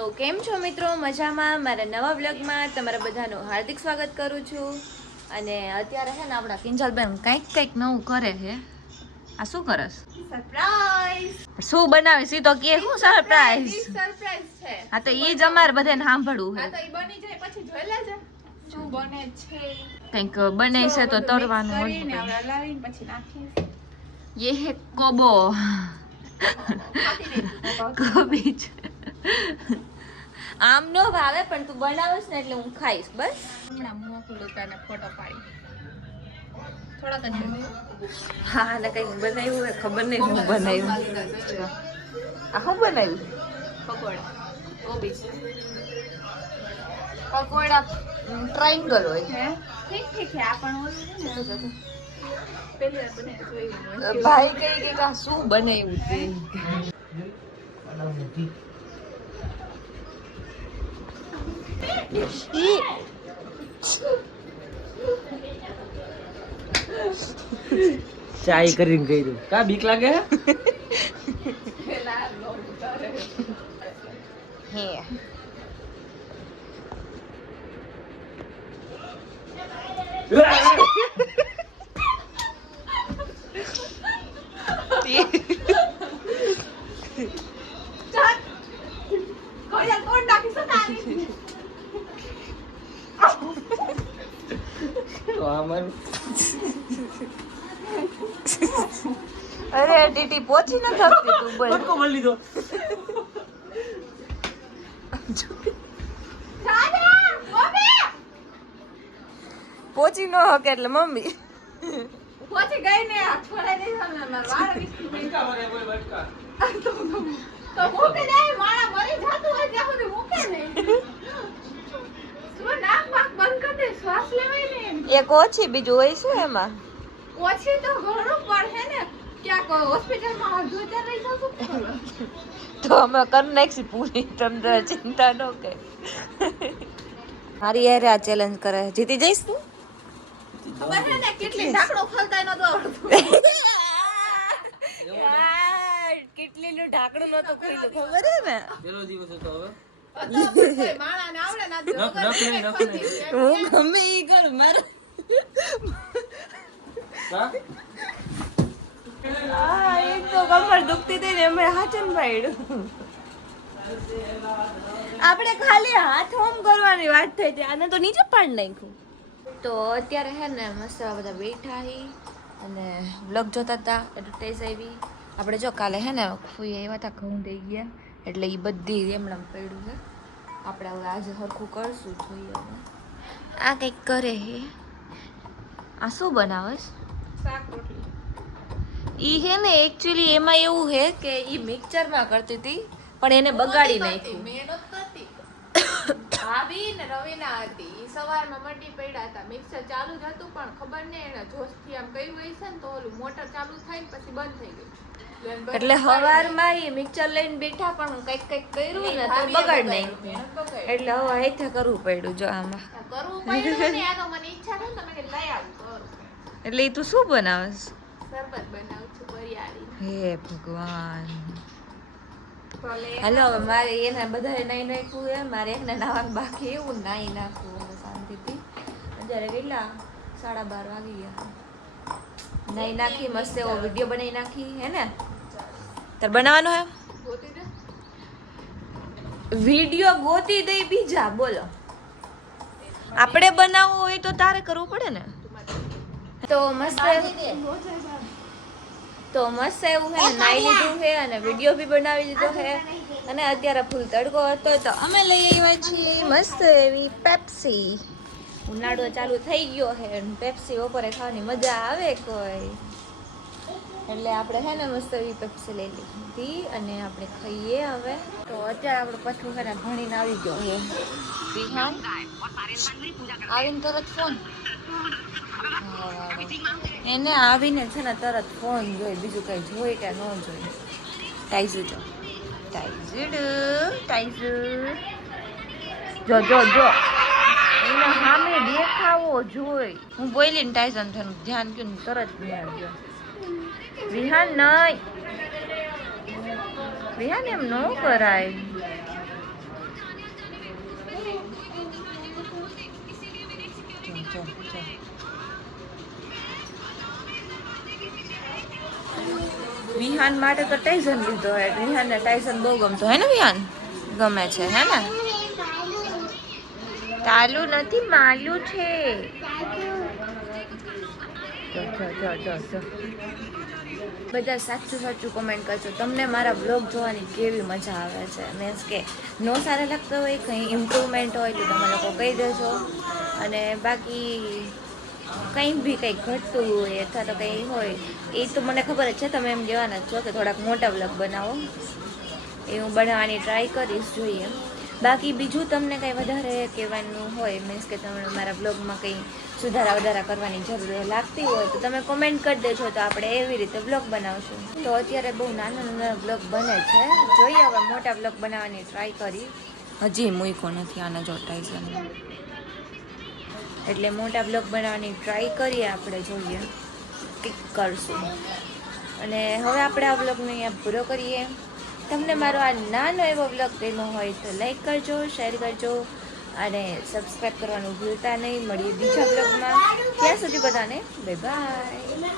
તો કેમ છો મિત્રો? મજામાં? મારા નવા વ્લોગમાં તમારા બધાનું હાર્દિક સ્વાગત કરું છું. અને અત્યારે છે ને આપણા કિંજલબેન કંઈક નવું કરે છે. આ શું કરસ? સરપ્રાઈઝ. શું બનાવે છે તો કે શું સરપ્રાઈઝ? સરપ્રાઈઝ છે. હા તો ઈ જ અમારે બધાને સાંભળવું છે. હા તો ઈ બની જાય પછી જોઈ લેજે શું બને છે. કંઈક બને છે તો તરવાનું હોય ને હવે હલાવીને પછી નાખીએ. યે હે કોબો. કોબીજ. આમ નો ભાવે પણ તું બનાવીશ ને એટલે હું ખાઈશ બસ. હમણાં મોકલું તને ફોટો પાડી. થોડાક જ હા ને કંઈક બનાવ્યું હોય ખબર નહીં હું બનાવ્યું. આ શું બનાવ્યું? પકોડા કોબીજ પકોડા ટ્રાયંગલ હોય હે. ઠીક છે આ પણ ઓલું છે ને પેલી વાર બનાવ્યું ભાઈ કઈ કે આ શું બનાવ્યું તે ચાય કરીને કર્યું કા બીક લાગે હે અરે ટીટી પહોંચી ન થતી તું બોલ પટકો મળી લીધો પહોંચી ન હકે એટલે મમ્મી પહોંચી ગઈ ને થોડા દિવસ મારા વાળ વિસ્કી બટકા મારે કોઈ બટકા તો મૂકે દે મારા મરી જાતું હોય ત્યાં સુધી મૂકે ને શું નાક બાક બંધ કરી દે શ્વાસ લેવાય ને એક ઓછી બીજું હોય છે એમાં ઓછી તો ઘણું પડે ને ક્યાંક હોસ્પિટલમાં અડધો ચાર રહી જશું તો અમે કરી નાખી પૂરી તમને ચિંતા ન કર મારી યાર આ ચેલેન્જ કરે જીતી જઈશ તું ખબર છે ને કેટલી ઢાંકણો ખોલતા નતો આવડતું કેટલી નું ઢાંકણું નતો ખોલ્યું ખબર હે ને પેલો દિવસ હતો હવે હું ગમે ઈ કરું મારે હા એક તો કમર દુખતી હતી ને એમાં હાચન પાડ્યું આપણે ખાલી હાથ હોમ કરવાની વાત થઈ હતી આને તો નીચે પાડી નાખ્યું તો અત્યારે હે ને મસ્ત બધા બેઠા હી અને બ્લોગ જોતા હતા એડવર્ટાઈઝ આવી આપણે જો કાલે હે ને ફૂઈ આવ્યા હતા ઘઉં દઈ ગયા એટલે એ બધી એમણામ પડ્યું છે આપણે હવે આજે સરખું કરશું જોઈએ હવે આ કંઈક કરે હે આ શું બનાવસ શાક રોટલી ઈ હે ને એકચ્યુઅલી એમાં એવું હે કે ઈ મિક્સરમાં કરતી હતી પણ એને બગાડી નાખ્યું મહેનત નથી ભાભી ને રવિના હતી ઈ સવારમાં મટી પડ્યા હતા મિક્સર ચાલુ જ હતું પણ ખબર નહીં એને જોશથી આમ કર્યું હોય છે ને તો ઓલું મોટર ચાલુ થાય ને પછી બંધ થઈ ગયું એટલે હવારમાં ઈ મિક્સર લઈને બેઠા પણ કંઈક કર્યું ને તો બગાડ નાખ્યું એટલે હવે હેથે કરવું પડ્યું જો આમાં કરવું પડ્યું ને આ તો મને ઈચ્છા થઈ તમે કે લઈ આવું કરું એટલે ઈ તું શું બનાવસ શરબત બનાવું છું વરિયાળી હે ભગવાન તો લે હાલો હવે મારે એને બધાએ નાઈ નાખ્યું હે મારે એકને નાવાનું બાકી એવું નાઈ નાખવું હવે શાંતિથી અત્યારે કેટલા 12:30 વાગી ગયા નાઈ નાખી મસ્ત એવો વિડીયો બનાવી નાખી હે ને તાર બનાવવાનો હે ગોતી દે વિડીયો ગોતી દઈ બીજા બોલો આપણે બનાવવું હોય તો તારે કરવું પડે ને તો મસ્ત એવું હે નાઈ લીધું છે અને વિડીયો બી બનાવી લીધો છે અને અત્યારે ફૂલ તડકો હતો તો અમે લઈ આવ્યા છીએ મસ્ત એવી પેપ્સી ઉનાળો ચાલુ થઈ ગયો છે પેપ્સી બપોરે ખાવાની મજા આવે કોઈ એટલે આપણે હે ને મસ્ત એવી પેપ્સી લઈ લીધી અને આપણે ખાઈએ હવે તો અત્યારે આપણે પાછું છે ને ભણીને આવી ગયો છે વિહાન આવીને તરત ફોન એને આવીને છે ને તરત ફોન જોઈ બીજું કઈ જોઈ કે ન જોઈ ટાઈઝુ જો એને સામે દેખાવો જોઈ હું બોલી ને ટાઈઝન થયું ધ્યાન કર્યું તરત ત્યાં ગયો વિહાન નહીં વિહાન એમ ન કરાય જો. વિહાન માટે તો ટાઈઝન લીધો હે. વિહાનને ટાઈઝન બહુ ગમતો હે ને વિહાન? ગમે છે હે ને? તાલુ નથી, માલુ છે. જો. બધા સાચું કોમેન્ટ કરજો. તમને મારા બ્લોગ જોવાની કેવી મજા આવે છે? મીન્સ કે નો સારા લાગતા હોય, કંઈ ઇમ્પ્રુવમેન્ટ હોય તો તમે લોકો કહી દેજો. અને બાકી કંઈ બી કંઈ ઘટતું હોય અથવા તો કંઈ હોય એ તો મને ખબર જ છે. તમે એમ કહેવાના જ છો કે થોડાક મોટા બ્લોગ બનાવો. એ હું બનાવવાની ટ્રાય કરીશ, જોઈએ. બાકી બીજું તમને કંઈ વધારે કહેવાનું હોય, મીન્સ કે તમને મારા બ્લોગમાં કંઈ સુધારા કરવાની જરૂર લાગતી હોય તો તમે કોમેન્ટ કરી દેજો, તો આપણે એવી રીતે બ્લોગ બનાવશું. તો અત્યારે બહુ નાના બ્લોગ બને છે. જોઈએ હવે મોટા બ્લોગ બનાવવાની ટ્રાય કરી. હજી મૂક્યો નથી આને જો ટાઈઝન, એટલે મોટા બ્લોગ બનાવવાની ટ્રાય કરીએ આપણે, જોઈએ કંઈક કરશું. અને હવે આપણે આ બ્લોગને અહીંયા પૂરો કરીએ. તમને મારો આ નાનો એવો બ્લોગ ગમ્યો હોય તો લાઈક કરજો, શેર કરજો અને સબસ્ક્રાઈબ કરવાનું ભૂલતા નહીં. મળીએ બીજા બ્લોગમાં. ત્યાં સુધી બધાને બાય બાય.